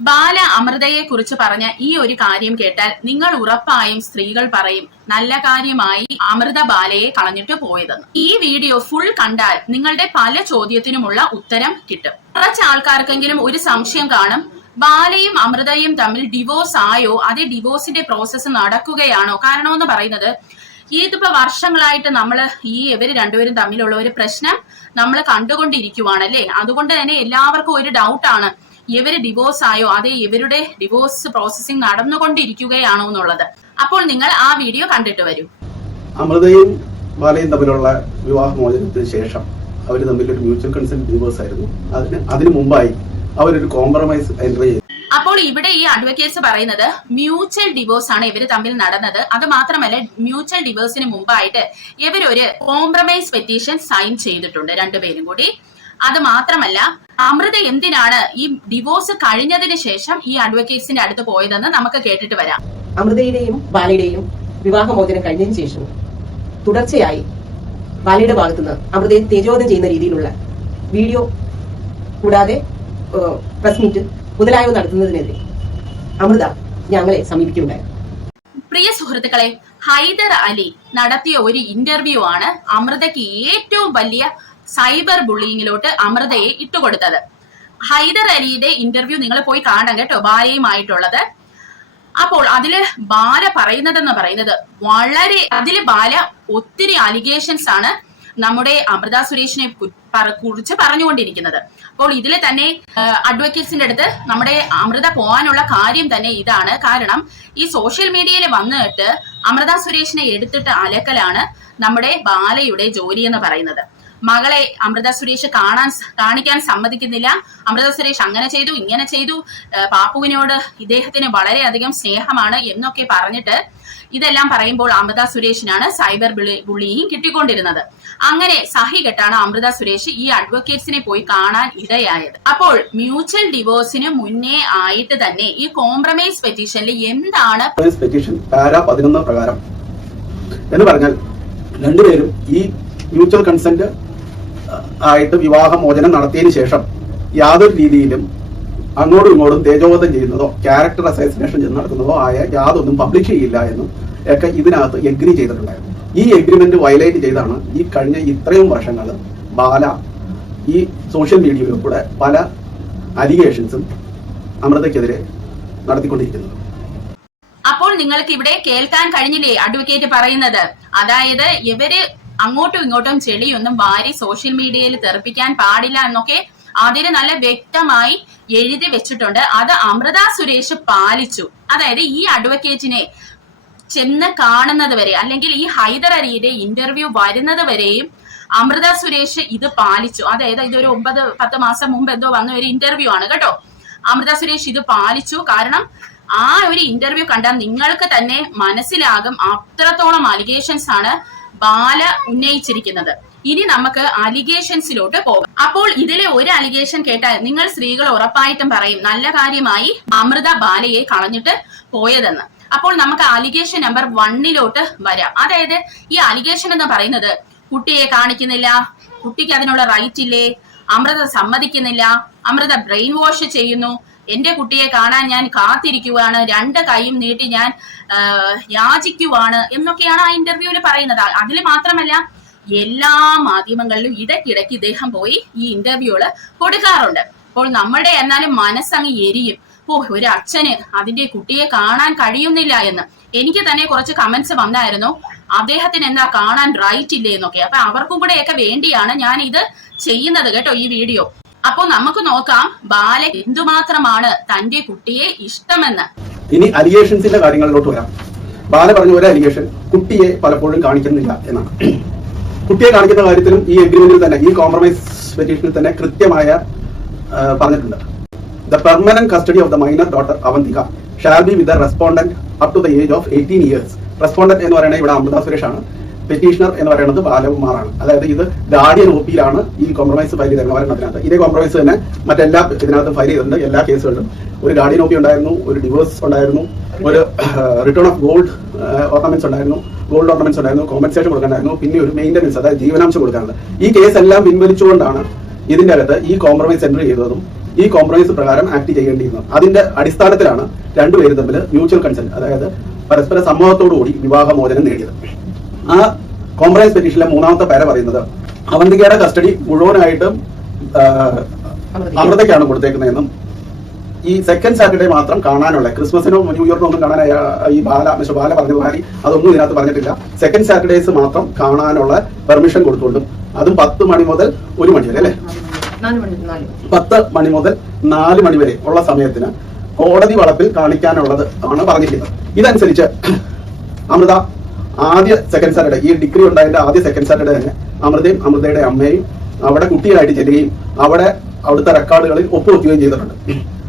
ബാല അമൃതയെ കുറിച്ച് പറഞ്ഞ ഈ ഒരു കാര്യം കേട്ടാൽ നിങ്ങൾ ഉറപ്പായും സ്ത്രീകൾ പറയും നല്ല കാര്യമായി അമൃത ബാലയെ കളഞ്ഞിട്ട് പോയതെന്ന്. ഈ വീഡിയോ ഫുൾ കണ്ടാൽ നിങ്ങളുടെ പല ചോദ്യത്തിനുമുള്ള ഉത്തരം കിട്ടും. കുറച്ച് ആൾക്കാർക്കെങ്കിലും ഒരു സംശയം കാണും, ബാലയും അമൃതയും തമ്മിൽ ഡിവോഴ്സ് ആയോ, അതേ ഡിവോഴ്സിന്റെ പ്രോസസ്സ് നടക്കുകയാണോ? കാരണമെന്ന് പറയുന്നത് ഇതിപ്പോ വർഷങ്ങളായിട്ട് ഇവര് രണ്ടുപേരും തമ്മിലുള്ള ഒരു പ്രശ്നം നമ്മൾ കണ്ടുകൊണ്ടിരിക്കുവാണല്ലേ. അതുകൊണ്ട് തന്നെ എല്ലാവർക്കും ഒരു ഡൗട്ടാണ്, ഇവര് ഡിവോഴ്സ് ആയോ, അതേ ഇവരുടെ ഡിവോഴ്സ് പ്രോസസ്സിംഗ് നടന്നുകൊണ്ടിരിക്കുകയാണോ എന്നുള്ളത്. അപ്പോൾ നിങ്ങൾ ആ വീഡിയോ കണ്ടിട്ട് വരൂ. അമൃതയും ബാലയും തമ്മിലുള്ള വിവാഹമോചനത്തിന് ശേഷം അവർ തമ്മിൽ ഒരു മ്യൂച്വൽ കൺസെന്റ് ഡിവോഴ്സ് ആയിരുന്നു. അതിനു മുമ്പായി അവരൊരു കോംപ്രമൈസ് എൻട്രി ചെയ്തു. അപ്പോൾ ഇവിടെ ഈ അഡ്വക്കേറ്റ്സ് പറയുന്നത് മ്യൂച്വൽ ഡിവോഴ്സ് ആണ് ഇവര് തമ്മിൽ നടന്നത്. അത് മാത്രമല്ല, മ്യൂച്വൽ ഡിവോഴ്സിന് മുമ്പായിട്ട് ഇവരൊരു കോംപ്രമൈസ് പെറ്റീഷൻ സൈൻ ചെയ്തിട്ടുണ്ട് രണ്ടുപേരും കൂടി. അത് മാത്രമല്ല, അമൃത എന്തിനാണ് ഈ ഡിവോഴ്സ് കഴിഞ്ഞതിന് ശേഷം ഈ അഡ്വക്കേറ്റ്സിന്റെ അടുത്ത് പോയതെന്ന് നമുക്ക് കേട്ടിട്ട് വരാം. അമൃതയുടെയും ബാലയുടെയും വിവാഹമോചനം കഴിഞ്ഞതിന് ശേഷം തുടർച്ചയായി ബാലയുടെ ഭാഗത്തുനിന്ന് അമൃതയെ തേജോധം ചെയ്യുന്ന രീതിയിലുള്ള വീഡിയോ കൂടാതെ പ്രസ് മീറ്റ് മുതലായവ നടത്തുന്നതിനെതിരെ അമൃത ഞങ്ങളെ സമീപിക്കുകയുണ്ടായിരുന്നു. പ്രിയ സുഹൃത്തുക്കളെ, ഹൈദർ അലി നടത്തിയ ഒരു ഇന്റർവ്യൂ ആണ് അമൃതയ്ക്ക് ഏറ്റവും വലിയ സൈബർ ബുള്ളിങ്ങിലോട്ട് അമൃതയെ ഇട്ടുകൊടുത്തത്. ഹൈദർ അലിയുടെ ഇന്റർവ്യൂ നിങ്ങൾ പോയി കാണണം കേട്ടോ, ബാലയുമായിട്ടുള്ളത്. അപ്പോൾ അതില് ബാല പറയുന്നത് അതില് ബാല ഒത്തിരി അലിഗേഷൻസ് ആണ് നമ്മുടെ അമൃത സുരേഷിനെ കുറിച്ച് പറഞ്ഞുകൊണ്ടിരിക്കുന്നത്. അപ്പോൾ ഇതിലെ തന്നെ അഡ്വക്കേറ്റ്സിന്റെ അടുത്ത് നമ്മുടെ അമൃത പോകാനുള്ള കാര്യം തന്നെ ഇതാണ്. കാരണം ഈ സോഷ്യൽ മീഡിയയിൽ വന്നിട്ട് അമൃത സുരേഷിനെ എടുത്തിട്ട് അലക്കലാണ് നമ്മുടെ ബാലയുടെ ജോലി എന്ന് പറയുന്നത്. മകളെ അമൃത സുരേഷ് കാണിക്കാൻ സമ്മതിക്കുന്നില്ല. അമൃത സുരേഷ് അങ്ങനെ ചെയ്തു, ഇങ്ങനെ ചെയ്തു, പാപ്പുവിനോട് ഇദ്ദേഹത്തിന് വളരെയധികം സ്നേഹമാണ് എന്നൊക്കെ പറഞ്ഞിട്ട് ഇതെല്ലാം പറയുമ്പോൾ അമൃത സുരേഷിനാണ് സൈബർ ബുള്ളിയിങ് കിട്ടിക്കൊണ്ടിരുന്നത്. അങ്ങനെ സഹി കെട്ടാണ് അമൃത സുരേഷ് ഈ അഡ്വക്കേറ്റ്സിനെ പോയി കാണാൻ ഇടയായത്. അപ്പോൾ മ്യൂച്വൽ ഡിവോഴ്സിന് മുന്നേ ആയിട്ട് തന്നെ ഈ കോംപ്രമൈസ് പെറ്റീഷനിൽ എന്താണ് പെറ്റീഷൻ പാരാ 11 പ്രകാരം എന്ന് പറഞ്ഞാൽ രണ്ടുപേരും ഈ മ്യൂച്വൽ കൺസെന്റ് ആയിട്ട് വിവാഹമോചനം നടത്തിയതിനു ശേഷം യാതൊരു രീതിയിലും അങ്ങോട്ടും ഇങ്ങോട്ടും തേജോവധം ചെയ്യുന്നതോ ക്യാരക്ടർ അസൈസിനേഷൻ നടത്തുന്നതോ ആയ യാതൊന്നും പബ്ലിഷ് ചെയ്യില്ല എന്നും ഒക്കെ ഇതിനകത്ത് എഗ്രി ചെയ്തിട്ടുണ്ടായിരുന്നു. ഈ എഗ്രിമെന്റ് വയലേറ്റ് ചെയ്താണ് ഈ കഴിഞ്ഞ ഇത്രയും വർഷങ്ങൾ ബാല ഈ സോഷ്യൽ മീഡിയയിൽ കൂടെ പല അലിഗേഷൻസും അമൃതയ്ക്കെതിരെ നടത്തിക്കൊണ്ടിരിക്കുന്നത്. അപ്പോൾ നിങ്ങൾക്ക് ഇവിടെ കേൾക്കാൻ കഴിഞ്ഞില്ലേ അഡ്വക്കേറ്റ് പറയുന്നത്? അതായത് ഇവര് അങ്ങോട്ടും ഇങ്ങോട്ടും ചെളിയൊന്നും വാരി സോഷ്യൽ മീഡിയയിൽ തെറിപ്പിക്കാൻ പാടില്ല എന്നൊക്കെ അതിന് നല്ല വ്യക്തമായി എഴുതി വെച്ചിട്ടുണ്ട്. അത് അമൃത സുരേഷ് പാലിച്ചു. അതായത് ഈ അഡ്വക്കേറ്റിനെ ചെന്ന് കാണുന്നത് വരെ, അല്ലെങ്കിൽ ഈ ഹൈദർ അലിയുടെ ഇന്റർവ്യൂ വരുന്നത് വരെയും അമൃത സുരേഷ് ഇത് പാലിച്ചു. അതായത് ഇതൊരു 9-10 മാസം മുമ്പ് എന്തോ വന്ന ഒരു ഇന്റർവ്യൂ ആണ് കേട്ടോ. അമൃത സുരേഷ് ഇത് പാലിച്ചു. കാരണം ആ ഒരു ഇന്റർവ്യൂ കണ്ടാൽ നിങ്ങൾക്ക് തന്നെ മനസ്സിലാകും അത്രത്തോളം അലിഗേഷൻസ് ആണ് ബാല ഉന്നയിച്ചിരിക്കുന്നത്. ഇനി നമുക്ക് അലിഗേഷൻസിലോട്ട് പോകാം. അപ്പോൾ ഇതിലെ ഒരു അലിഗേഷൻ കേട്ടാൽ നിങ്ങൾ സ്ത്രീകൾ ഉറപ്പായിട്ടും പറയും നല്ല കാര്യമായി അമൃത ബാലയെ കളഞ്ഞിട്ട് പോയതെന്ന്. അപ്പോൾ നമുക്ക് അലിഗേഷൻ നമ്പർ 1 വരാം. അതായത് ഈ അലിഗേഷൻ എന്ന് പറയുന്നത് കുട്ടിയെ കാണിക്കുന്നില്ല, കുട്ടിക്ക് അതിനുള്ള റൈറ്റ് ഇല്ലേ, അമൃത സമ്മതിക്കുന്നില്ല, അമൃത ബ്രെയിൻ വാഷ് ചെയ്യുന്നു, എന്റെ കുട്ടിയെ കാണാൻ ഞാൻ കാത്തിരിക്കുവാണ്, 2 കൈയും നീട്ടി ഞാൻ യാചിക്കുവാണ് എന്നൊക്കെയാണ് ആ ഇന്റർവ്യൂവിൽ പറയുന്നത്. അതിൽ മാത്രമല്ല എല്ലാ മാധ്യമങ്ങളിലും ഇടയ്ക്കിടയ്ക്ക് ഇദ്ദേഹം പോയി ഈ ഇന്റർവ്യൂകള് കൊടുക്കാറുണ്ട്. അപ്പോൾ നമ്മളുടെ എന്നാലും മനസ്സങ്ങ് എരിയും, ഒരു അച്ഛന് അതിന്റെ കുട്ടിയെ കാണാൻ കഴിയുന്നില്ല എന്ന്. എനിക്ക് തന്നെ കുറച്ച് കമന്റ്സ് വന്നായിരുന്നു, അദ്ദേഹത്തിന് എന്താ കാണാൻ റൈറ്റ് ഇല്ലേ എന്നൊക്കെ. അപ്പൊ അവർക്കും കൂടെയൊക്കെ വേണ്ടിയാണ് ഞാൻ ഇത് ചെയ്യുന്നത് കേട്ടോ, ഈ വീഡിയോ. അപ്പൊ നമുക്ക് നോക്കാം ബാല എന്തുമാത്രമാണ് തന്റെ കുട്ടിയെ ഇഷ്ടമെന്ന്. ഇനി അലിഗേഷൻസിന്റെ കാര്യങ്ങളിലോട്ട് വരാം. ബാല പറഞ്ഞ ഒരു അലിഗേഷൻ കുട്ടിയെ പലപ്പോഴും കാണിക്കുന്നില്ല എന്നാണ്. കുട്ടിയെ കാണിക്കുന്ന കാര്യത്തിലും ഈ എഗ്രിമെന്റിൽ തന്നെ, ഈ കോംപ്രമൈസ് പെറ്റീഷനിൽ തന്നെ കൃത്യമായ പറഞ്ഞിട്ടുണ്ട്. The permanent custody of the minor daughter Avantika shall be with the respondent up to the age of 18 years. Respondent എന്ന് പറയുന്നത് ഇവിടെ അമൃത സുരേഷ് ആണ്. പെറ്റീഷണർ എന്ന് പറയുന്നത് ബാലകുമാറാണ്. അതായത് ഇത് ഗാർഡിയൻ ഒപ്പിയിലാണ് ഈ കോംപ്രമൈസ് ഫയൽ ചെയ്തത്. ഒരെണ്ണത്തിനകത്ത് ഇതേ കോംപ്രമൈസ് തന്നെ മറ്റെല്ലാ ഇതിനകത്ത് ഫയൽ ചെയ്തിട്ടുണ്ട്. എല്ലാ കേസുകളിലും ഒരു ഗാർഡിയൻ ഒപ്പി ഉണ്ടായിരുന്നു, ഒരു ഡിവോഴ്സ് ഉണ്ടായിരുന്നു, ഒരു റിട്ടേൺ ഓഫ് ഗോൾഡ് ഓർണമെന്റ്സ് ഉണ്ടായിരുന്നു, ഗോൾഡ് ഓർണമെന്റ്സ് ഉണ്ടായിരുന്നു, കോമ്പൻസേഷൻ കൊടുക്കാനായിരുന്നു, പിന്നെ ഒരു മെയിൻ്റനൻസ്, അതായത് ജീവനാംശം കൊടുക്കാനുണ്ട്. ഈ കേസ് എല്ലാം പിൻവലിച്ചുകൊണ്ടാണ് ഇതിന്റെ അകത്ത് ഈ കോംപ്രമൈസ് എൻട്രി ചെയ്തതും ഈ കോംപ്രമൈസ് പ്രകാരം ആക്ട് ചെയ്യേണ്ടിയിരുന്നത്. അതിന്റെ അടിസ്ഥാനത്തിലാണ് രണ്ടുപേരും തമ്മിൽ മ്യൂച്വൽ കൺസെന്റ്, അതായത് പരസ്പര സമ്മതത്തോടുകൂടി വിവാഹമോചനം നേടിയത്. ആ കോംപ്രമൈസ് പെറ്റീഷനിലെ 3ാമത്തെ പാര പറയുന്നത് അവന്തികയുടെ കസ്റ്റഡി മുഴുവനായിട്ടും അമൃതയ്ക്കാണ് കൊടുത്തേക്കുന്നതെന്നും ഈ സെക്കൻഡ് സാറ്റർഡേ മാത്രം കാണാനുള്ള, ക്രിസ്മസിനോ ന്യൂ ഇയറിനോ ഒന്നും കാണാൻ ഈ ബാല പറഞ്ഞ മാറി അതൊന്നും ഇതിനകത്ത് പറഞ്ഞിട്ടില്ല. സെക്കൻഡ് സാറ്റർഡേസ് മാത്രം കാണാനുള്ള പെർമിഷൻ കൊടുത്തുകൊണ്ടും അതും 10 മണി മുതൽ 1 മണി വരെ അല്ലേ, 10 മണി മുതൽ 4 മണി വരെ ഉള്ള സമയത്തിന് കോടതി വളപ്പിൽ കാണിക്കാനുള്ളത് ആണ് പറഞ്ഞിരിക്കുന്നത്. ഇതനുസരിച്ച് അമൃത ആദ്യ സെക്കൻഡ് സാറ്റർഡേ, ഈ ഡിഗ്രി ഉണ്ടായതിന്റെ ആദ്യ സെക്കൻഡ് സാറ്റർഡേ തന്നെ അമൃതയും അമൃതയുടെ അമ്മയും അവിടെ കുട്ടിയായിട്ട് ചെല്ലുകയും അവിടുത്തെ റെക്കോർഡുകളിൽ ഒപ്പുവെക്കുകയും ചെയ്തിട്ടുണ്ട്.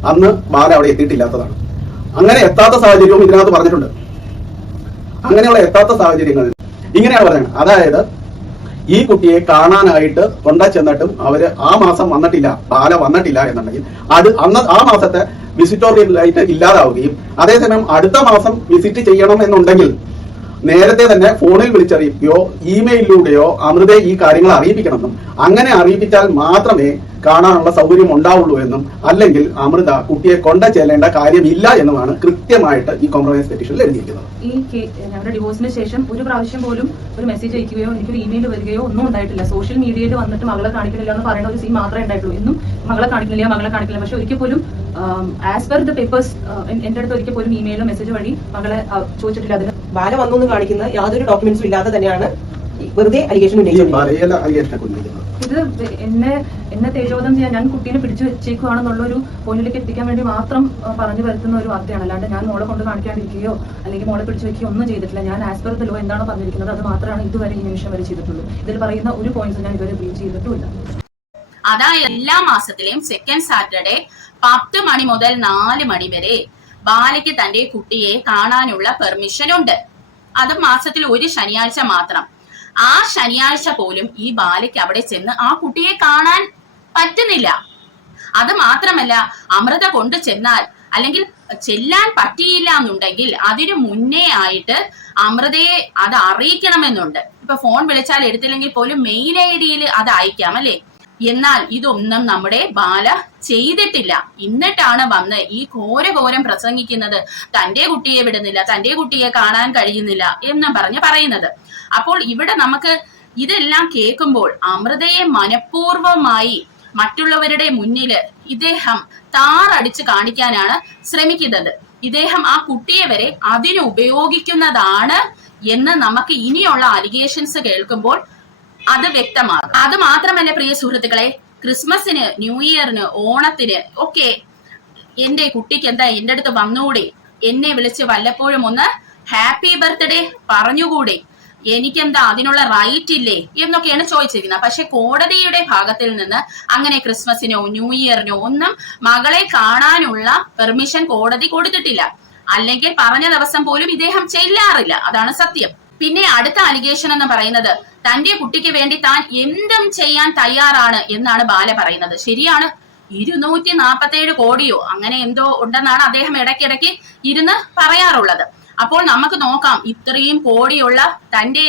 അന്ന് ബാല അവിടെ എത്തിയിട്ടില്ലാത്തതാണ്. അങ്ങനെ എത്താത്ത സാഹചര്യവും ഇതിനകത്ത് പറഞ്ഞിട്ടുണ്ട്. അങ്ങനെയുള്ള എത്താത്ത സാഹചര്യങ്ങൾ ഇങ്ങനെയാണ് പറയുന്നത്. അതായത് ഈ കുട്ടിയെ കാണാനായിട്ട് ചെന്നിട്ടും അവര് ആ മാസം വന്നിട്ടില്ല, ബാല വന്നിട്ടില്ല എന്നുണ്ടെങ്കിൽ ആ മാസത്തെ വിസിറ്റോറിയലായിട്ട് ഇല്ലാതാവുകയും അതേസമയം അടുത്ത മാസം വിസിറ്റ് ചെയ്യണം എന്നുണ്ടെങ്കിൽ നേരത്തെ തന്നെ ഫോണിൽ വിളിച്ചറിയിക്കുകയോ ഇമെയിലിലൂടെയോ അമൃതയെ ഈ കാര്യങ്ങൾ അറിയിപ്പിക്കണമെന്നും അങ്ങനെ അറിയിപ്പിച്ചാൽ മാത്രമേ കാണാനുള്ള സൗകര്യം ഉണ്ടാവുള്ളൂ എന്നും അല്ലെങ്കിൽ അമൃത കുട്ടിയെ ചെല്ലേണ്ട കാര്യമില്ല എന്നുമാണ് കൃത്യമായിട്ട് ഈ കോംപ്രമൈസ് പെറ്റീഷനിൽ എഴുതിയിരിക്കുന്നത്. ഈ ഞങ്ങളുടെ ഡിവോഴ്സിന് ശേഷം ഒരു പ്രാവശ്യം പോലും ഒരു മെസ്സേജ് അയക്കുകയോ എനിക്കൊരു ഇമെയിൽ വരികയോ ഒന്നും ഉണ്ടായിട്ടില്ല. സോഷ്യൽ മീഡിയയിൽ വന്നിട്ട് മകളെ കാണിക്കുന്നില്ല എന്ന് പറയുന്ന ഒരു സീൻ മാത്രമേ ഉണ്ടായിട്ടുള്ളൂ. ഇന്നും മകളെ കാണിക്കുന്നില്ല. പക്ഷെ ഒരിക്കൽ പോലും ആസ് പെർ ദ പേപ്പേഴ്സ് എന്റെ അടുത്ത് ഒരിക്കൽ പോലും ഇമെയിലോ മെസ്സേജ് വഴി മകളെ ചോദിച്ചിട്ടില്ല. അതിന് ബാല വന്നു എന്ന് കാണിക്കുന്ന യാതൊരു ഡോക്യുമെന്റ്സും ഇല്ലാതെ തന്നെയാണ് വെറുതെ അലിഗേഷൻ ഉന്നയിക്കുന്നത്. ഇത് എന്നെ തേജോധം ചെയ്യാൻ, ഞാൻ കുട്ടീനെ പിടിച്ചു വെച്ചേക്കുവാണെന്നുള്ള ഒരു പോയിന്റിലേക്ക് എത്തിക്കാൻ വേണ്ടി മാത്രം പറഞ്ഞു വരുത്തുന്ന ഒരു വാർത്തയാണ്. അല്ലാണ്ട് ഞാൻ മോളെ കൊണ്ട് കാണിക്കാണ്ടിരിക്കുകയോ അല്ലെങ്കിൽ മോളെ പിടിച്ചു വെക്കുകയോ ഒന്നും ചെയ്തിട്ടില്ല. ഞാൻ ആസ് പെർ ദ ലോ എന്താണോ പറഞ്ഞിരിക്കുന്നത് അത് മാത്രമാണ് ഇതുവരെ ഈ നിമിഷം വരെ ചെയ്തിട്ടുള്ളൂ. ഇതിൽ പറയുന്ന ഒരു പോയിന്റ്സ് ഞാൻ ഇതുവരെ ബ്രീച്ച് ചെയ്തിട്ടുമില്ല. അതായത് എല്ലാ മാസത്തിലെയും സെക്കൻഡ് സാറ്റർഡേ 10 മണി മുതൽ 4 മണി വരെ ബാലയ്ക്ക് തന്റെ കുട്ടിയെ കാണാനുള്ള പെർമിഷൻ ഉണ്ട്. അത് മാസത്തിൽ ഒരു ശനിയാഴ്ച മാത്രം. ആ ശനിയാഴ്ച പോലും ഈ ബാലയ്ക്ക് അവിടെ ചെന്ന് ആ കുട്ടിയെ കാണാൻ പറ്റുന്നില്ല. അത് മാത്രമല്ല, അമൃത കൊണ്ട് ചെന്നാൽ അല്ലെങ്കിൽ ചെല്ലാൻ പറ്റിയില്ല എന്നുണ്ടെങ്കിൽ അതിനു മുന്നേ ആയിട്ട് അമൃതയെ അത് അറിയിക്കണമെന്നുണ്ട്. ഇപ്പൊ ഫോൺ വിളിച്ചാൽ എടുത്തില്ലെങ്കിൽ പോലും മെയിൽ ഐഡിയിൽ അത് അയക്കാം അല്ലെ. എന്നാൽ ഇതൊന്നും നമ്മുടെ ബാല ചെയ്തിട്ടില്ല. എന്നിട്ടാണ് വന്ന് ഈ ഘോരം പ്രസംഗിക്കുന്നത്, തന്റെ കുട്ടിയെ വിടുന്നില്ല, തന്റെ കുട്ടിയെ കാണാൻ കഴിയുന്നില്ല എന്ന് പറയുന്നത്. അപ്പോൾ ഇവിടെ നമുക്ക് ഇതെല്ലാം കേൾക്കുമ്പോൾ അമൃതയെ മനഃപൂർവമായി മറ്റുള്ളവരുടെ മുന്നില് ഇദ്ദേഹം താറടിച്ച് കാണിക്കാനാണ് ശ്രമിക്കുന്നത്. ഇദ്ദേഹം ആ കുട്ടിയെ വരെ അതിന് ഉപയോഗിക്കുന്നതാണ് എന്ന് നമുക്ക് ഇനിയുള്ള അലിഗേഷൻസ് കേൾക്കുമ്പോൾ അത് വ്യക്തമാകും. അത് മാത്രമല്ല പ്രിയ സുഹൃത്തുക്കളെ, ക്രിസ്മസിന്, ന്യൂ ഇയറിന്, ഓണത്തിന് ഒക്കെ എന്റെ കുട്ടിക്ക് എന്താ എന്റെ അടുത്ത് വന്നുകൂടെ, എന്നെ വിളിച്ച് വല്ലപ്പോഴും ഒന്ന് ഹാപ്പി ബർത്ത്ഡേ പറഞ്ഞുകൂടെ, എനിക്കെന്താ അതിനുള്ള റൈറ്റ് ഇല്ലേ എന്നൊക്കെയാണ് ചോദിച്ചിരിക്കുന്നത്. പക്ഷെ കോടതിയുടെ ഭാഗത്തിൽ നിന്ന് അങ്ങനെ ക്രിസ്മസിനോ ന്യൂ ഇയറിനോ ഒന്നും മകളെ കാണാനുള്ള പെർമിഷൻ കോടതി കൊടുത്തിട്ടില്ല. അല്ലെങ്കിൽ പറഞ്ഞ ദിവസം പോലും ഇദ്ദേഹം ചെല്ലാറില്ല. അതാണ് സത്യം. പിന്നെ അടുത്ത അലിഗേഷൻ എന്ന് പറയുന്നത് തന്റെ കുട്ടിക്ക് വേണ്ടി താൻ എന്തും ചെയ്യാൻ തയ്യാറാണ് എന്നാണ് ബാല പറയുന്നത്. ശരിയാണ്, 247 കോടിയോ അങ്ങനെ എന്തോ ഉണ്ടെന്നാണ് അദ്ദേഹം ഇടയ്ക്കിടയ്ക്ക് ഇരുന്ന് പറയാറുള്ളത്. അപ്പോൾ നമുക്ക് നോക്കാം, ഇത്രയും കോടിയുള്ള തന്റെ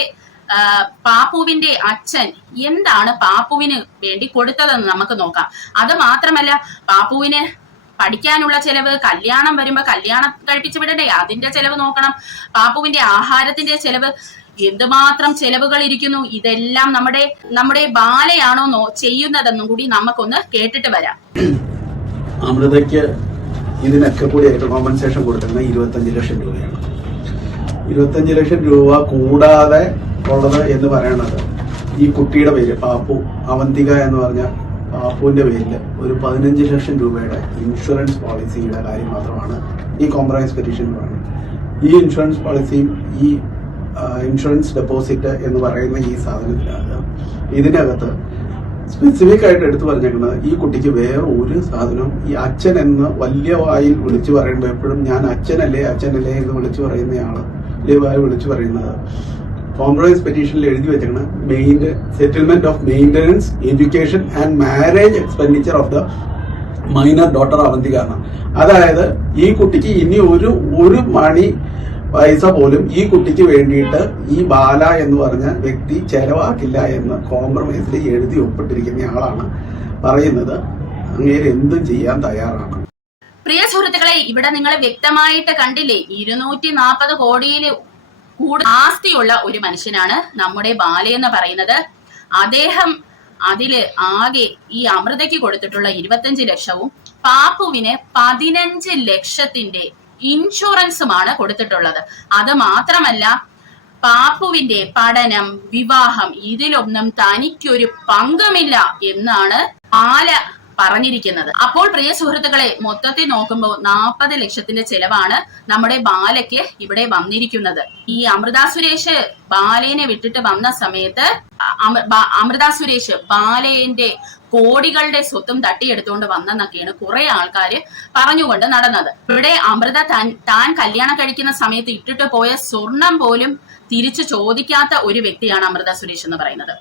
പാപ്പുവിന്റെ അച്ഛൻ എന്താണ് പാപ്പുവിന് വേണ്ടി കൊടുത്തതെന്ന് നമുക്ക് നോക്കാം. അത് മാത്രമല്ല, പാപ്പുവിന് പഠിക്കാനുള്ള ചെലവ്, കല്യാണം വരുമ്പോ കല്യാണം കഴിപ്പിച്ചു വിടണ്ടേ, അതിന്റെ ചെലവ് നോക്കണം, പാപ്പുവിന്റെ ആഹാരത്തിന്റെ ചെലവ്, എന്തുമാത്രം ചെലവുകൾ ഇരിക്കുന്നു. ഇതെല്ലാം നമ്മുടെ ബാലയാണോ ചെയ്യുന്നതെന്നും കൂടി നമുക്കൊന്ന് കേട്ടിട്ട് വരാം. അമൃതയ്ക്ക് ഇതിനൊക്കെ കൂടി ആയിട്ട് കോമ്പൻസേഷൻ കൊടുക്കുന്നത് 25 ലക്ഷം രൂപയാണ്. 25 ലക്ഷം രൂപ കൂടാതെ ഉള്ളത് എന്ന് പറയുന്നത് ഈ കുട്ടിയുടെ പേര് പാപ്പു, അവന്തിക എന്ന് പറഞ്ഞ പാപ്പുവിന്റെ പേരിൽ ഒരു 15 ലക്ഷം രൂപയുടെ ഇൻഷുറൻസ് പോളിസിയുടെ കാര്യം മാത്രമാണ് ഈ കോംപ്രമൈസ് പെറ്റീഷൻ പറയുന്നത്. ഈ ഇൻഷുറൻസ് പോളിസിയും ഈ ഇൻഷുറൻസ് ഡെപ്പോസിറ്റ് എന്ന് പറയുന്ന ഈ സാധനത്തിനകത്ത് ഇതിനകത്ത് സ്പെസിഫിക് ആയിട്ട് എടുത്തു പറഞ്ഞേക്കുന്നത് ഈ കുട്ടിക്ക് വേറെ ഒരു സാധനവും ഈ അച്ഛൻ എന്ന് വലിയ വായിൽ വിളിച്ചു പറയുമ്പോൾ എപ്പോഴും ഞാൻ അച്ഛനല്ലേ എന്ന് വിളിച്ചു പറയുന്നയാള് വലിയ വായിൽ വിളിച്ചു പറയുന്നത് കോംപ്രമൈസ് പെറ്റീഷനിൽ എഴുതി വെച്ചിരിക്കുന്ന settlement of maintenance, education and marriage expenditure of the minor daughter Avantika. അതായത് ഈ കുട്ടിക്ക് ഇനി ഒരു മണി പൈസ പോലും ഈ കുട്ടിക്ക് വേണ്ടിയിട്ട് ഈ ബാല എന്ന് പറഞ്ഞ വ്യക്തി ചെലവാക്കില്ല എന്ന് കോംപ്രമൈസിൽ എഴുതി ഒപ്പിട്ടിരിക്കുന്ന ആളാണ് പറയുന്നത്. അങ്ങേര് എന്തും ചെയ്യാൻ തയ്യാറാണ്. പ്രിയ സുഹൃത്തുക്കളെ, ഇവിടെ നിങ്ങൾ വ്യക്തമായിട്ട് കണ്ടില്ലേ, 240 കോടിയിൽ കൂടുതൽ ആസ്തിയുള്ള ഒരു മനുഷ്യനാണ് നമ്മുടെ ബാലയെന്ന് പറയുന്നത്. അദ്ദേഹം അതില് ആകെ ഈ അമൃതയ്ക്ക് കൊടുത്തിട്ടുള്ള 25 ലക്ഷവും പാപ്പുവിന് 15 ലക്ഷത്തിന്റെ ഇൻഷുറൻസുമാണ് കൊടുത്തിട്ടുള്ളത്. അത് മാത്രമല്ല, പാപ്പുവിന്റെ പഠനം, വിവാഹം ഇതിലൊന്നും തനിക്കൊരു പങ്കുമില്ല എന്നാണ് ബാല പറഞ്ഞിരിക്കുന്നത്. അപ്പോൾ പ്രിയ സുഹൃത്തുക്കളെ, മൊത്തത്തിൽ നോക്കുമ്പോൾ 40 ലക്ഷത്തിന്റെ ചെലവാണ് നമ്മുടെ ബാലയ്ക്ക് ഇവിടെ വന്നിരിക്കുന്നത്. ഈ അമൃത സുരേഷ് ബാലേനെ വിട്ടിട്ട് വന്ന സമയത്ത് അമൃത സുരേഷ് ബാലേന്റെ കോടികളുടെ സ്വത്തും തട്ടിയെടുത്തുകൊണ്ട് വന്നെന്നൊക്കെയാണ് കുറെ ആൾക്കാര് പറഞ്ഞുകൊണ്ട് നടന്നത്. ഇവിടെ അമൃത താൻ കല്യാണം കഴിക്കുന്ന സമയത്ത് ഇട്ടിട്ട് പോയ സ്വർണം പോലും തിരിച്ചു ചോദിക്കാത്ത ഒരു വ്യക്തിയാണ് അമൃത സുരേഷ് എന്ന് പറയുന്നത്.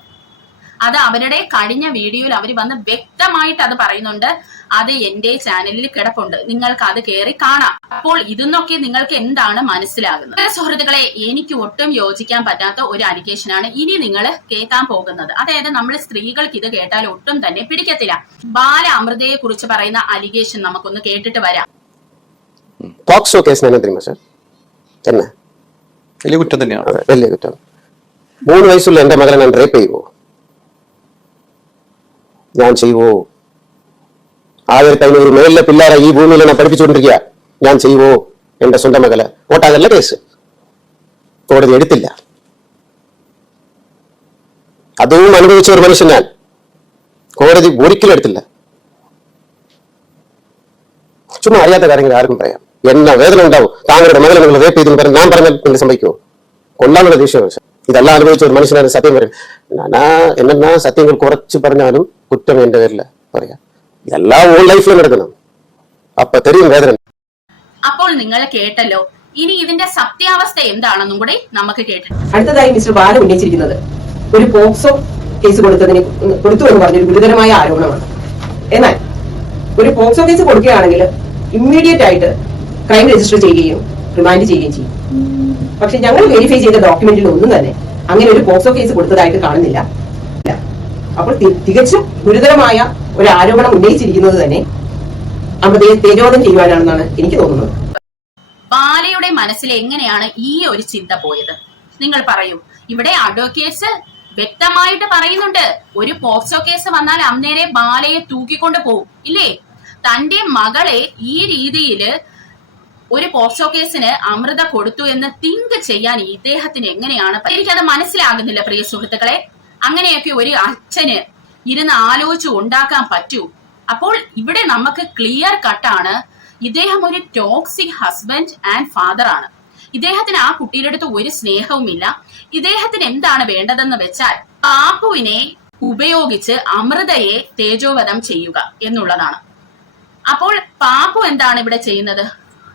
അത് അവരുടെ കഴിഞ്ഞ വീഡിയോയിൽ അവർ വന്ന് വ്യക്തമായിട്ട് അത് പറയുന്നുണ്ട്. അത് എന്റെ ചാനലിൽ കിടപ്പുണ്ട്, നിങ്ങൾക്ക് അത് കയറി കാണാം. അപ്പോൾ ഇതെന്നൊക്കെ നിങ്ങൾക്ക് എന്താണ് മനസ്സിലാകുന്നത്? സുഹൃത്തുക്കളെ, എനിക്ക് ഒട്ടും യോജിക്കാൻ പറ്റാത്ത ഒരു അലിഗേഷനാണ് ഇനി നിങ്ങൾ കേൾക്കാൻ പോകുന്നത്. അതായത് നമ്മൾ സ്ത്രീകൾക്ക് ഇത് കേട്ടാൽ ഒട്ടും തന്നെ പിടിക്കത്തില്ല. ബാല അമൃതയെ കുറിച്ച് പറയുന്ന അലിഗേഷൻ നമുക്കൊന്ന് കേട്ടിട്ട് വരാം. പോക്സോ കേസിന് എന്നാ தெரியுமா சார்? என்ன വലിയ കുറ്റം തന്നെയാണ്. വലിയ കുറ്റം. 3 വയസ്സുള്ള എന്റെ മകളെ ഞാൻ റേപ്പ് ചെയ്യുമോ? ഞാൻ ചെയ്യുവോ? 1500 മേലിലെ പിള്ളേരെ ഈ ഭൂമിയിൽ ഞാൻ പഠിപ്പിച്ചുകൊണ്ടിരിക്കുക. ഞാൻ ചെയ്യുവോ എന്റെ സ്വന്തം മകളെ? ഓട്ടാതല്ല കേസ്, കോടതി എടുത്തില്ല. അതും അനുഭവിച്ച ഒരു മനുഷ്യൻ ഞാൻ. കോടതി ഒരിക്കലും എടുത്തില്ല. ചുമ്മാ അറിയാത്ത കാര്യങ്ങൾ ആർക്കും പറയാം. എന്നാ വേദന ഉണ്ടാവും. താങ്കളുടെ മകളെ നിങ്ങൾ റേപ്പ് ചെയ്തെന്ന് പറഞ്ഞ് ഞാൻ പറഞ്ഞാൽ നിങ്ങൾ സംഭവിക്കുമോ? കൊല്ലാനുള്ള ദേഷ്യം. ഇതെല്ലാം അനുഭവിച്ച ഒരു മനുഷ്യനാണ് സത്യം പറയും. എന്നാ സത്യങ്ങൾ കുറച്ച് പറഞ്ഞാലും കുറ്റം എന്റെ പേരില്ല പറയാം. ഇതെല്ലാം ഓൺ ലൈഫിൽ നടക്കണം. അപ്പൊ തെരിയും വേദന. അപ്പോൾ നിങ്ങൾ കേട്ടല്ലോ. ഇനി ഇതിന്റെ സത്യാവസ്ഥ എന്താണെന്നും കൂടെ നമുക്ക് കേട്ടു. അടുത്തതായി മിസ്റ്റർ ബാല ഉന്നയിച്ചിരിക്കുന്നത് ഒരു പോക്സോ കേസ് കൊടുത്തു എന്ന് പറഞ്ഞൊരു ഗുരുതരമായ ആരോപണമാണ്. എന്നാൽ ഒരു പോക്സോ കേസ് കൊടുക്കുകയാണെങ്കിൽ ഇമ്മീഡിയറ്റ് ആയിട്ട് ക്രൈം രജിസ്റ്റർ ചെയ്യുകയും റിമാൻഡ് ചെയ്യുകയും ചെയ്യും. പക്ഷെ ഞങ്ങൾ വെരിഫൈ ചെയ്ത ഡോക്യുമെന്റിൽ ഒന്നും തന്നെ അങ്ങനെ ഒരു പോക്സോ കേസ് കൊടുത്തതായിട്ട് കാണുന്നില്ല. അപ്പോൾ തികച്ചും ഗുരുതരമായ ഒരു ആരോപണം ഉന്നയിച്ചിരിക്കുന്നത് തന്നെ അമൃതയെ തേജോധം ചെയ്യുവാനാണെന്നാണ് എനിക്ക് തോന്നുന്നത്. ബാലയുടെ മനസ്സിൽ എങ്ങനെയാണ് ഈ ഒരു ചിന്ത പോയത്? നിങ്ങൾ പറയൂ. ഇവിടെ അഡ്വക്കേറ്റ്സ് വ്യക്തമായിട്ട് പറയുന്നുണ്ട്, ഒരു പോക്സോ കേസ് വന്നാൽ അന്നേരെ ബാലയെ തൂക്കിക്കൊണ്ട് പോകും ഇല്ലേ? തന്റെ മകളെ ഈ രീതിയില് ഒരു പോക്സോ കേസിന് അമൃത കൊടുത്തു എന്ന് തിങ്ക് ചെയ്യാൻ ഇദ്ദേഹത്തിന് എങ്ങനെയാണ്? എനിക്കത് മനസ്സിലാകുന്നില്ല പ്രിയ സുഹൃത്തുക്കളെ. അങ്ങനെയൊക്കെ ഒരു അച്ഛന് ഇരുന്ന് ആലോചിച്ച് ഉണ്ടാക്കാൻ പറ്റൂ? അപ്പോൾ ഇവിടെ നമുക്ക് ക്ലിയർ കട്ടാണ്, ഇദ്ദേഹം ഒരു ടോക്സിക് ഹസ്ബൻഡ് ആൻഡ് ഫാദർ ആണ്. ഇദ്ദേഹത്തിന് ആ കുട്ടിയുടെ അടുത്ത് ഒരു സ്നേഹവുമില്ല. ഇദ്ദേഹത്തിന് എന്താണ് വേണ്ടതെന്ന് വെച്ചാൽ പാപ്പുവിനെ ഉപയോഗിച്ച് അമൃതയെ തേജോവധം ചെയ്യുക എന്നുള്ളതാണ്. അപ്പോൾ പാപ്പു എന്താണ് ഇവിടെ ചെയ്യുന്നത്?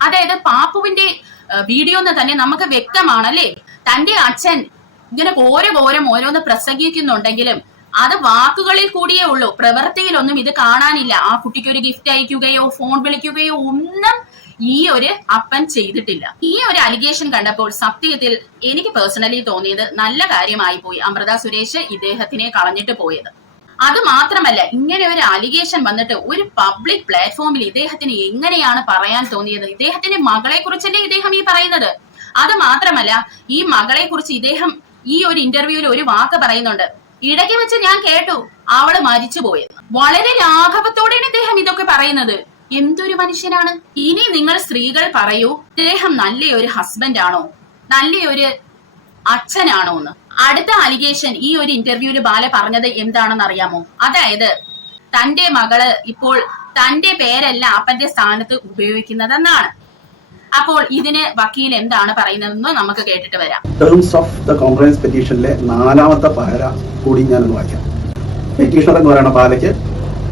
അതായത് പാപ്പുവിന്റെ വീഡിയോ തന്നെ നമുക്ക് വ്യക്തമാണല്ലേ, തന്റെ അച്ഛൻ ഇങ്ങനെ ഓരോന്ന് പ്രസംഗിക്കുന്നുണ്ടെങ്കിലും അത് വാക്കുകളിൽ കൂടിയേ ഉള്ളൂ, പ്രവൃത്തിയിലൊന്നും ഇത് കാണാനില്ല. ആ കുട്ടിക്ക് ഒരു ഗിഫ്റ്റ് അയക്കുകയോ ഫോൺ വിളിക്കുകയോ ഒന്നും ഈ ഒരു അപ്പൻ ചെയ്തിട്ടില്ല. ഈ ഒരു അലിഗേഷൻ കണ്ടപ്പോൾ സത്യത്തിൽ എനിക്ക് പേഴ്സണലി തോന്നിയത് നല്ല കാര്യമായി പോയി അമൃത സുരേഷ് ഇദ്ദേഹത്തിനെ കളഞ്ഞിട്ട് പോയത്. അത് മാത്രമല്ല, ഇങ്ങനെ ഒരു അലിഗേഷൻ വന്നിട്ട് ഒരു പബ്ലിക് പ്ലാറ്റ്ഫോമിൽ ഇദ്ദേഹത്തിന് എങ്ങനെയാണ് പറയാൻ തോന്നിയത്? ഇദ്ദേഹത്തിന്റെ മകളെ കുറിച്ചല്ലേ ഇദ്ദേഹം ഈ പറയുന്നത്. അത് മാത്രമല്ല, ഈ മകളെ കുറിച്ച് ഇദ്ദേഹം ഈ ഒരു ഇന്റർവ്യൂവിൽ ഒരു വാക്ക് പറയുന്നുണ്ട്, ഇടയ്ക്ക് വെച്ച് ഞാൻ കേട്ടു അവള് മരിച്ചുപോയത്. വളരെ ലാഘവത്തോടെയാണ് ഇദ്ദേഹം ഇതൊക്കെ പറയുന്നത്. എന്തൊരു മനുഷ്യനാണ്! ഇനി നിങ്ങൾ സ്ത്രീകൾ പറയൂ, ഇദ്ദേഹം നല്ലൊരു ഹസ്ബൻഡ് ആണോ, നല്ലൊരു അച്ഛനാണോ എന്ന്? അടുത്ത അലിഗേഷൻ ഈ ഒരു ഇന്റർവ്യൂവിൽ ബാല പറഞ്ഞത് എന്താണെന്ന് അറിയാമോ? അതായത് തന്റെ മകള് ഇപ്പോൾ തന്റെ പേരല്ല അപ്പന്റെ സ്ഥാനത്ത് ഉപയോഗിക്കുന്നതെന്നാണ്. അപ്പോൾ ഇതിന് വക്കീൽ എന്താണ് പറയുന്നതെന്ന് നമുക്ക് കേട്ടിട്ട് വരാം. ടേംസ് ഓഫ് ദ കോംപ്രമൈസ് പെറ്റീഷനിലെ 4ാമത്തെ പാര കൂടി ഞാനൊന്ന് വായിക്കാം. പെറ്റീഷണർ എന്ന് പറയുന്ന ബാലയ്ക്ക്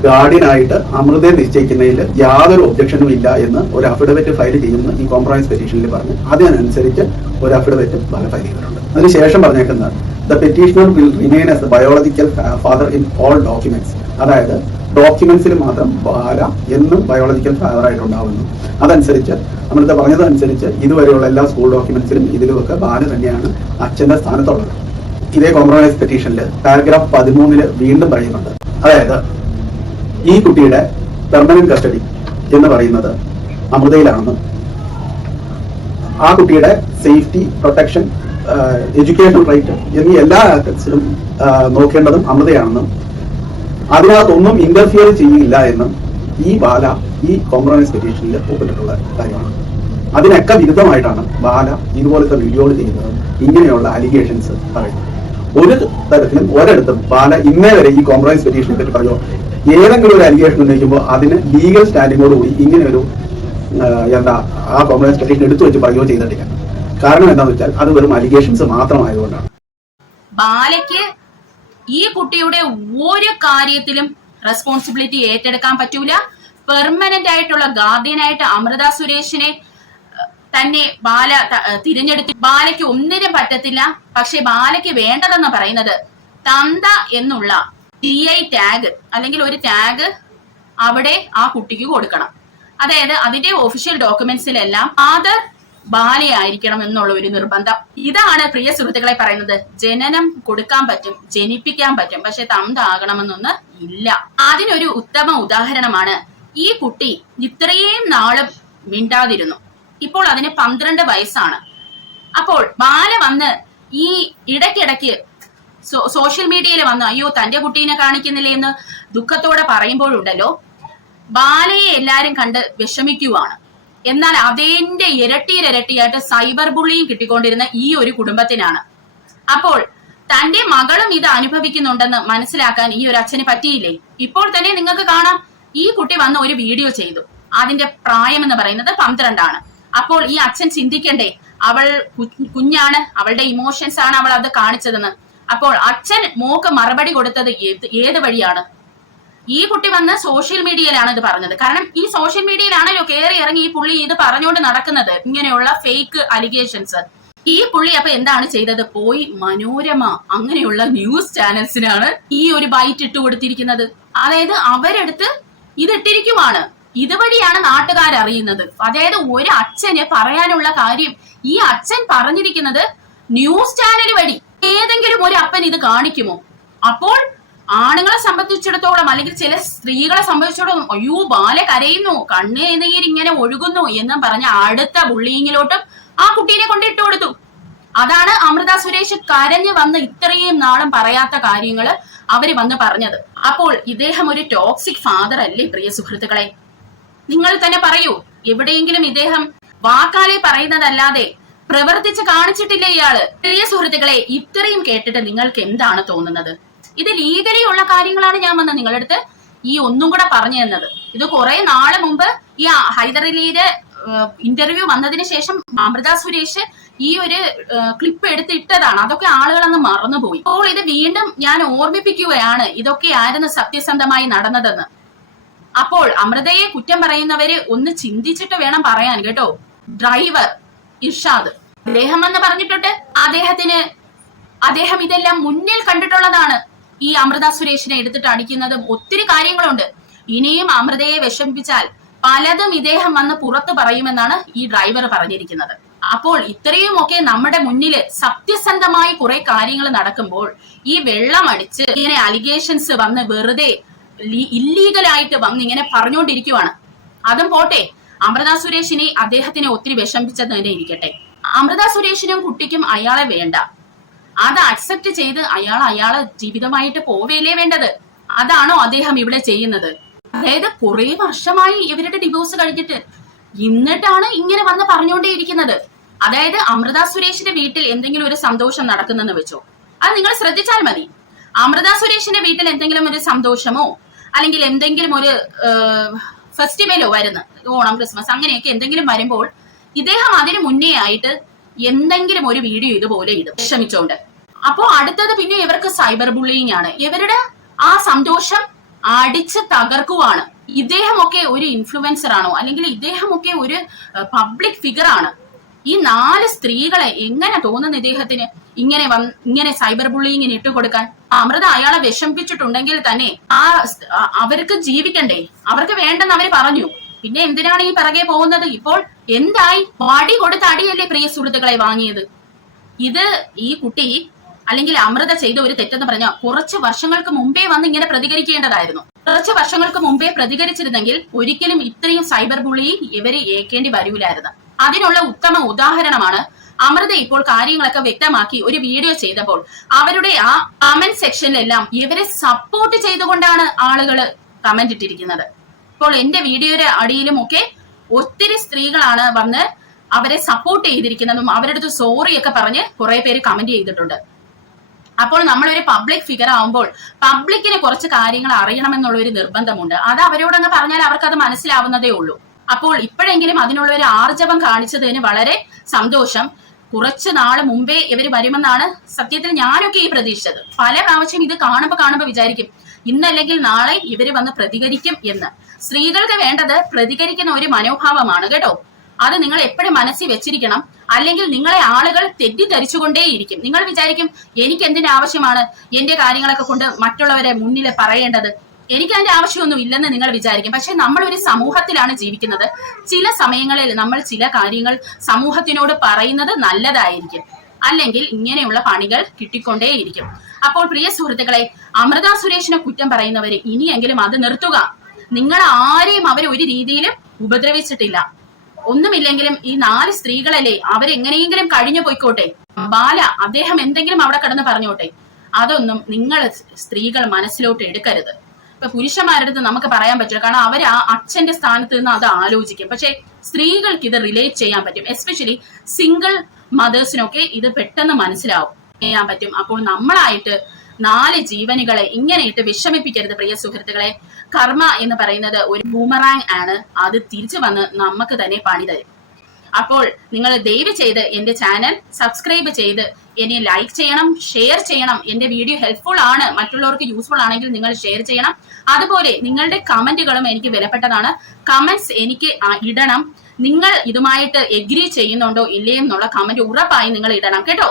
ഗാർഡിയനായിട്ട് അമൃതയെ നിശ്ചയിക്കുന്നതിൽ യാതൊരു ഒബ്ജക്ഷനും ഇല്ല എന്ന് ഒരു അഫിഡവിറ്റ് ഫയൽ ചെയ്യുമെന്ന് ഈ കോംപ്രമൈസ് പെറ്റീഷനിൽ പറഞ്ഞു. അതിനനുസരിച്ച് ഒരു അഫിഡവിറ്റ് ബാല ഫയൽ ചെയ്തിട്ടുണ്ട്. അതിനുശേഷം പറഞ്ഞേക്കുന്നത് the petitioner will remain as the biological father in all documents. അതായത് ഡോക്യുമെന്റ്സിൽ മാത്രം ബാല എന്നും ബയോളജിക്കൽ ഫാദർ ആയിട്ടുണ്ടാവുന്നു. അതനുസരിച്ച് അമൃത പറഞ്ഞതനുസരിച്ച് ഇതുവരെയുള്ള എല്ലാ സ്കൂൾ ഡോക്യുമെന്റ്സിലും ഇതിലുമൊക്കെ ബാല തന്നെയാണ് അച്ഛന്റെ സ്ഥാനത്തുള്ളത്. ഇതേ കോംപ്രമൈസ് പെറ്റീഷനിൽ പാരഗ്രാഫ് 13 വീണ്ടും പറയുന്നുണ്ട്. അതായത് ഈ കുട്ടിയുടെ പെർമനന്റ് കസ്റ്റഡി എന്ന് പറയുന്നത് അമൃതയിലാണെന്നും ആ കുട്ടിയുടെ സേഫ്റ്റി, പ്രൊട്ടക്ഷൻ, എഡ്യൂക്കേഷൻ റൈറ്റ് എന്നീ എല്ലാ ആസ്പെക്ട്സിലും നോക്കേണ്ടതും അമൃതയാണെന്നും അതിനകത്തൊന്നും ഇന്റർഫിയർ ചെയ്യില്ല എന്നും ഈ ബാല ഈ കോംപ്രമൈസ് പെറ്റീഷനിൽ ഒപ്പിട്ടിട്ടുള്ള കാര്യമാണ്. അതിനൊക്കെ വിരുദ്ധമായിട്ടാണ് ബാല ഇതുപോലത്തെ വീഡിയോകൾ ചെയ്യുന്നത്, ഇങ്ങനെയുള്ള അലിഗേഷൻസ് പറയുന്നത്. ഒരു തരത്തിലും ഒരിടത്തും ബാല ഇന്നേ വരെ ഈ കോംപ്രമൈസ് പെറ്റീഷനെ പറ്റി പറയുമോ, ഏതെങ്കിലും ഒരു അലിഗേഷൻ ഉന്നയിക്കുമ്പോൾ അതിന് ലീഗൽ സ്റ്റാൻഡിങ്ങോടുകൂടി ഇങ്ങനെ ഒരു ആ കോംപ്രമൈസ് പെറ്റീഷൻ എടുത്തു വെച്ച് പറയുകയോ ചെയ്തിട്ടില്ല. കാരണം എന്താണെന്ന് വെച്ചാൽ അത് വെറും അലിഗേഷൻസ് മാത്രമായതുകൊണ്ടാണ്. ബാലയ്ക്ക് ഈ കുട്ടിയുടെ ഒരു കാര്യത്തിലും റെസ്പോൺസിബിലിറ്റി ഏറ്റെടുക്കാൻ പറ്റൂല. പെർമനന്റ് ആയിട്ടുള്ള ഗാർഡിയനായിട്ട് അമൃത സുരേഷിനെ തന്നെ ബാല തിരഞ്ഞെടുത്ത് ബാലയ്ക്ക് ഒന്നിനും പറ്റത്തില്ല. പക്ഷെ ബാലയ്ക്ക് വേണ്ടതെന്ന് പറയുന്നത് തന്ത എന്നുള്ള TI ടാഗ് അല്ലെങ്കിൽ ഒരു ടാഗ് അവിടെ ആ കുട്ടിക്ക് കൊടുക്കണം. അതായത് അതിന്റെ ഒഫീഷ്യൽ ഡോക്യുമെന്റ്സിലെല്ലാം ആധാർ ബാലയായിരിക്കണം എന്നുള്ള ഒരു നിർബന്ധം. ഇതാണ് പ്രിയ സുഹൃത്തുക്കളെ പറയുന്നത്. ജനനം കൊടുക്കാൻ പറ്റും, ജനിപ്പിക്കാൻ പറ്റും, പക്ഷെ തന്ത ആകണമെന്നൊന്ന് ഇല്ല. അതിനൊരു ഉത്തമ ഉദാഹരണമാണ് ഈ കുട്ടി ഇത്രയും നാളും മിണ്ടാതിരുന്നു. ഇപ്പോൾ അതിന് 12 വയസ്സാണ്. അപ്പോൾ ബാല വന്ന് ഈ ഇടയ്ക്കിടയ്ക്ക് സോഷ്യൽ മീഡിയയിൽ വന്ന് അയ്യോ തന്റെ കുട്ടീനെ കാണിക്കുന്നില്ലേ എന്ന് ദുഃഖത്തോടെ പറയുമ്പോഴുണ്ടല്ലോ, ബാലയെ എല്ലാരും കണ്ട് വിഷമിക്കുവാണ്. എന്നാൽ അതിന്റെ ഇരട്ടിയായിട്ട് സൈബർ ബുള്ളിയും കിട്ടിക്കൊണ്ടിരുന്ന ഈ ഒരു കുടുംബത്തിനാണ്. അപ്പോൾ തന്റെ മകളും ഇത് അനുഭവിക്കുന്നുണ്ടെന്ന് മനസ്സിലാക്കാൻ ഈ ഒരു അച്ഛന് പറ്റിയില്ലേ? ഇപ്പോൾ തന്നെ നിങ്ങൾക്ക് കാണാം, ഈ കുട്ടി വന്ന് ഒരു വീഡിയോ ചെയ്തു. അതിന്റെ പ്രായം എന്ന് പറയുന്നത് 12 ആണ്. അപ്പോൾ ഈ അച്ഛൻ ചിന്തിക്കണ്ടേ, അവൾ കുഞ്ഞാണ്, അവളുടെ ഇമോഷൻസ് ആണ് അവൾ അത് കാണിച്ചതെന്ന്. അപ്പോൾ അച്ഛൻ മോക്ക് മറുപടി കൊടുത്തത് ഏത് വഴിയാണ്? ഈ കുട്ടി വന്ന് സോഷ്യൽ മീഡിയയിലാണ് ഇത് പറഞ്ഞത്. കാരണം ഈ സോഷ്യൽ മീഡിയയിലാണല്ലോ കയറി ഇറങ്ങി ഈ പുള്ളി ഇത് പറഞ്ഞുകൊണ്ട് നടക്കുന്നത്, ഇങ്ങനെയുള്ള ഫേക്ക് അലിഗേഷൻസ്. ഈ പുള്ളി അപ്പൊ എന്താണ് ചെയ്തത്? പോയി മനോരമ അങ്ങനെയുള്ള ന്യൂസ് ചാനൽസിനാണ് ഈ ഒരു ബൈറ്റ് ഇട്ട് കൊടുത്തിരിക്കുന്നത്. അതായത് അവരെടുത്ത് ഇതിട്ടിരിക്കുവാണ്. ഇതുവഴിയാണ് നാട്ടുകാരറിയുന്നത്. അതായത് ഒരു അച്ഛന് പറയാനുള്ള കാര്യം ഈ അച്ഛൻ പറഞ്ഞിരിക്കുന്നത് ന്യൂസ് ചാനൽ വഴി. ഏതെങ്കിലും ഒരു അപ്പൻ ഇത് കാണിക്കുമോ? അപ്പോൾ ആണുങ്ങളെ സംബന്ധിച്ചിടത്തോളം അല്ലെങ്കിൽ ചില സ്ത്രീകളെ സംബന്ധിച്ചിടത്തോളം അയ്യോ ബാല കരയുന്നു, കണ്ണുനീര് ഇങ്ങനെ ഒഴുകുന്നു എന്നും പറഞ്ഞ അടുത്ത ബുള്ളിങ്ങിലോട്ടും ആ കുട്ടീനെ കൊണ്ടിട്ട് കൊടുത്തു. അതാണ് അമൃത സുരേഷ് കരഞ്ഞു വന്ന് ഇത്രയും നാളും പറയാത്ത കാര്യങ്ങള് അവര് വന്ന് പറഞ്ഞത്. അപ്പോൾ ഇദ്ദേഹം ഒരു ടോക്സിക് ഫാദർ അല്ലേ പ്രിയ സുഹൃത്തുക്കളെ? നിങ്ങൾ തന്നെ പറയൂ. എവിടെയെങ്കിലും ഇദ്ദേഹം വാക്കാലെ പറയുന്നതല്ലാതെ പ്രവർത്തിച്ച് കാണിച്ചിട്ടില്ല ഇയാള്. പ്രിയ സുഹൃത്തുക്കളെ, ഇത്രയും കേട്ടിട്ട് നിങ്ങൾക്ക് എന്താണ് തോന്നുന്നത്? ഇത് ലീഗലി ഉള്ള കാര്യങ്ങളാണ് ഞാൻ വന്ന് നിങ്ങളടുത്ത് ഈ ഒന്നും കൂടെ പറഞ്ഞു തന്നത്. ഇത് കുറെ നാള് മുമ്പ് ഈ ഹൈദരലിയുടെ ഇന്റർവ്യൂ വന്നതിന് ശേഷം അമൃത സുരേഷ് ഈ ഒരു ക്ലിപ്പ് എടുത്തിട്ടതാണ്. അതൊക്കെ ആളുകൾ അങ്ങ് മറന്നുപോയി. അപ്പോൾ ഇത് വീണ്ടും ഞാൻ ഓർമ്മിപ്പിക്കുകയാണ്, ഇതൊക്കെ ആയിരുന്നു സത്യസന്ധമായി നടന്നതെന്ന്. അപ്പോൾ അമൃതയെ കുറ്റം പറയുന്നവര് ഒന്ന് ചിന്തിച്ചിട്ട് വേണം പറയാൻ കേട്ടോ. ഡ്രൈവർ ഇർഷാദ് അദ്ദേഹം എന്ന് പറഞ്ഞിട്ടുണ്ട്, അദ്ദേഹം ഇതെല്ലാം മുന്നിൽ കണ്ടിട്ടുള്ളതാണ്. ഈ അമൃത സുരേഷിനെ എടുത്തിട്ട് അടിക്കുന്നതും ഒത്തിരി കാര്യങ്ങളുണ്ട്. ഇനിയും അമൃതയെ വിഷമിപ്പിച്ചാൽ പലതും ഇദ്ദേഹം വന്ന് പുറത്തു പറയുമെന്നാണ് ഈ ഡ്രൈവർ പറഞ്ഞിരിക്കുന്നത്. അപ്പോൾ ഇത്രയും ഒക്കെ നമ്മുടെ മുന്നില് സത്യസന്ധമായി കുറെ കാര്യങ്ങൾ നടക്കുമ്പോൾ ഈ വെള്ളം അടിച്ച് ഇങ്ങനെ അലിഗേഷൻസ് വന്ന് വെറുതെ ഇല്ലീഗലായിട്ട് വന്ന് ഇങ്ങനെ പറഞ്ഞുകൊണ്ടിരിക്കുവാണ്. അതും പോട്ടെ, അമൃത സുരേഷിനെ അദ്ദേഹത്തിനെ ഒത്തിരി വിഷമിപ്പിച്ചത് തന്നെ ഇരിക്കട്ടെ. അമൃത സുരേഷിനും കുട്ടിക്കും അയാളെ വേണ്ട, അത് അക്സെപ്റ്റ് ചെയ്ത് അയാളെ ജീവിതമായിട്ട് പോവേലേ വേണ്ടത്. അതാണോ അദ്ദേഹം ഇവിടെ ചെയ്യുന്നത്? അതായത് കുറെ വർഷമായി ഇവരുടെ ഡിവോഴ്സ് കഴിഞ്ഞിട്ട് എന്നിട്ടാണ് ഇങ്ങനെ വന്ന് പറഞ്ഞുകൊണ്ടേയിരിക്കുന്നത്. അതായത് അമൃത സുരേഷിന്റെ വീട്ടിൽ എന്തെങ്കിലും ഒരു സന്തോഷം നടക്കുന്നെന്ന് വെച്ചോ, അത് നിങ്ങൾ ശ്രദ്ധിച്ചാൽ മതി. അമൃത സുരേഷിന്റെ വീട്ടിൽ എന്തെങ്കിലും ഒരു സന്തോഷമോ അല്ലെങ്കിൽ എന്തെങ്കിലും ഒരു ഫെസ്റ്റിവലോ വരുന്ന ഓണം, ക്രിസ്മസ് അങ്ങനെയൊക്കെ എന്തെങ്കിലും വരുമ്പോൾ ഇദ്ദേഹം അതിന് മുന്നേ ആയിട്ട് എന്തെങ്കിലും ഒരു വീഡിയോ ഇതുപോലെ ഇടും വിഷമിച്ചോണ്ട്. അപ്പോ അടുത്തത് പിന്നെ ഇവർക്ക് സൈബർ ബുള്ളിങ് ആണ്. ഇവരുടെ ആ സന്തോഷം അടിച്ച് തകർക്കുവാണ്. ഇദ്ദേഹമൊക്കെ ഒരു ഇൻഫ്ലുവൻസർ ആണോ അല്ലെങ്കിൽ ഇദ്ദേഹമൊക്കെ ഒരു പബ്ലിക് ഫിഗർ ആണ്? ഈ 4 സ്ത്രീകളെ എങ്ങനെ തോന്നുന്നു ഇദ്ദേഹത്തിന് ഇങ്ങനെ സൈബർ ബുള്ളിങ്ങിന് ഇട്ടുകൊടുക്കാൻ? അമൃത അയാളെ വിഷമിപ്പിച്ചിട്ടുണ്ടെങ്കിൽ തന്നെ അവർക്ക് ജീവിക്കണ്ടേ? അവർക്ക് വേണ്ടെന്ന് അവര് പറഞ്ഞു. പിന്നെ എന്തിനാണ് ഈ പിറകെ പോകുന്നത്? ഇപ്പോൾ എന്തായി? വടി കൊടുത്ത അടിയല്ലേ പ്രിയ സുഹൃത്തുക്കളെ വാങ്ങിയത്. ഇത് ഈ കുട്ടി അല്ലെങ്കിൽ അമൃത ചെയ്ത ഒരു തെറ്റെന്ന് പറഞ്ഞാൽ കുറച്ച് വർഷങ്ങൾക്ക് മുമ്പേ വന്ന് ഇങ്ങനെ പ്രതികരിക്കേണ്ടതായിരുന്നു. കുറച്ച് വർഷങ്ങൾക്ക് മുമ്പേ പ്രതികരിച്ചിരുന്നെങ്കിൽ ഒരിക്കലും ഇത്രയും സൈബർ ബുള്ളിയിങ് ഇവര് ഏൽക്കേണ്ടി വരൂലായിരുന്നു. അതിനുള്ള ഉത്തമ ഉദാഹരണമാണ് അമൃത ഇപ്പോൾ കാര്യങ്ങളൊക്കെ വ്യക്തമാക്കി ഒരു വീഡിയോ ചെയ്തപ്പോൾ അവരുടെ ആ കമന്റ് സെക്ഷനിലെല്ലാം ഇവരെ സപ്പോർട്ട് ചെയ്തുകൊണ്ടാണ് ആളുകൾ കമന്റ് ഇട്ടിരിക്കുന്നത്. ഇപ്പോൾ എന്റെ വീഡിയോയുടെ അടിയിലും ഒക്കെ ഒത്തിരി സ്ത്രീകളാണ് വന്ന് അവരെ സപ്പോർട്ട് ചെയ്തിരിക്കുന്നതും അവരുടെ അടുത്ത് സോറി ഒക്കെ പറഞ്ഞ് കുറെ പേര് കമന്റ് ചെയ്തിട്ടുണ്ട്. അപ്പോൾ നമ്മളൊരു പബ്ലിക് ഫിഗർ ആവുമ്പോൾ പബ്ലിക്കിന് കുറച്ച് കാര്യങ്ങൾ അറിയണമെന്നുള്ള ഒരു നിർബന്ധമുണ്ട്. അത് അവരോടങ്ങ് പറഞ്ഞാൽ അവർക്കത് മനസ്സിലാവുന്നതേ ഉള്ളൂ. അപ്പോൾ ഇപ്പോഴെങ്കിലും അതിനുള്ള ഒരു ആർജവം കാണിച്ചതിന് വളരെ സന്തോഷം. കുറച്ച് നാള് മുമ്പേ ഇവര് വരുമെന്നാണ് സത്യത്തിൽ ഞാനൊക്കെ ഈ പ്രതീക്ഷിച്ചത്. പല പ്രാവശ്യം ഇത് കാണുമ്പോ വിചാരിക്കും ഇന്നല്ലെങ്കിൽ നാളെ ഇവര് വന്ന് പ്രതികരിക്കും എന്ന്. സ്ത്രീകൾക്ക് വേണ്ടത് പ്രതികരിക്കുന്ന ഒരു മനോഭാവമാണ് കേട്ടോ. അത് നിങ്ങൾ എപ്പോഴും മനസ്സിൽ വെച്ചിരിക്കണം. അല്ലെങ്കിൽ നിങ്ങളെ ആളുകൾ തെറ്റിദ്ധരിച്ചുകൊണ്ടേയിരിക്കും. നിങ്ങൾ വിചാരിക്കും എനിക്ക് എന്തിന്റെ ആവശ്യമാണ് എന്റെ കാര്യങ്ങളൊക്കെ കൊണ്ട് മറ്റുള്ളവരെ മുന്നിൽ പറയേണ്ടത്, എനിക്ക് അതിന്റെ ആവശ്യമൊന്നും ഇല്ലെന്ന് നിങ്ങൾ വിചാരിക്കും. പക്ഷെ നമ്മൾ ഒരു സമൂഹത്തിലാണ് ജീവിക്കുന്നത്. ചില സമയങ്ങളിൽ നമ്മൾ ചില കാര്യങ്ങൾ സമൂഹത്തിനോട് പറയുന്നത് നല്ലതായിരിക്കും, അല്ലെങ്കിൽ ഇങ്ങനെയുള്ള പണികൾ കിട്ടിക്കൊണ്ടേയിരിക്കും. അപ്പോൾ പ്രിയ സുഹൃത്തുക്കളെ, അമൃത സുരേഷിനെ കുറ്റം പറയുന്നവര് ഇനിയെങ്കിലും അത് നിർത്തുക. നിങ്ങൾ ആരെയും അവർ ഒരു രീതിയിലും ഉപദ്രവിച്ചിട്ടില്ല. ഒന്നുമില്ലെങ്കിലും ഈ 4 സ്ത്രീകളല്ലേ, അവരെങ്ങനെയെങ്കിലും കഴിഞ്ഞു പോയിക്കോട്ടെ. ബാല അദ്ദേഹം എന്തെങ്കിലും അവിടെ കിടന്ന് പറഞ്ഞോട്ടെ. അതൊന്നും നിങ്ങൾ സ്ത്രീകൾ മനസ്സിലോട്ട് എടുക്കരുത്. ഇപ്പൊ പുരുഷന്മാരുടെ അടുത്ത് നമുക്ക് പറയാൻ പറ്റില്ല, കാരണം അവർ ആ അച്ഛന്റെ സ്ഥാനത്ത് നിന്ന് അത് ആലോചിക്കും. പക്ഷെ സ്ത്രീകൾക്ക് ഇത് റിലേറ്റ് ചെയ്യാൻ പറ്റും. എസ്പെഷ്യലി സിംഗിൾ മദേഴ്സിനൊക്കെ ഇത് പെട്ടെന്ന് മനസ്സിലാവും, ചെയ്യാൻ പറ്റും. അപ്പോൾ നമ്മളായിട്ട് 4 ജീവനുകളെ ഇങ്ങനെ ഇട്ട് വിഷമിപ്പിക്കരുത് പ്രിയ സുഹൃത്തുക്കളെ. കർമ്മ എന്ന് പറയുന്നത് ഒരു ബൂമറാങ് ആണ്. അത് തിരിച്ചു വന്ന് നമുക്ക് തന്നെ പണി തരും. അപ്പോൾ നിങ്ങൾ ദയവ് ചെയ്ത് എന്റെ ചാനൽ സബ്സ്ക്രൈബ് ചെയ്ത് എന്നെ ലൈക്ക് ചെയ്യണം, ഷെയർ ചെയ്യണം. എന്റെ വീഡിയോ ഹെൽപ്ഫുൾ ആണ്, മറ്റുള്ളവർക്ക് യൂസ്ഫുൾ ആണെങ്കിൽ നിങ്ങൾ ഷെയർ ചെയ്യണം. അതുപോലെ നിങ്ങളുടെ കമന്റുകളും എനിക്ക് വിലപ്പെട്ടതാണ്. കമന്റ്സ് എനിക്ക് ഇടണം. നിങ്ങൾ ഇതുമായിട്ട് എഗ്രി ചെയ്യുന്നുണ്ടോ ഇല്ലേ എന്നുള്ള കമന്റ് ഉറപ്പായി നിങ്ങൾ ഇടണം കേട്ടോ.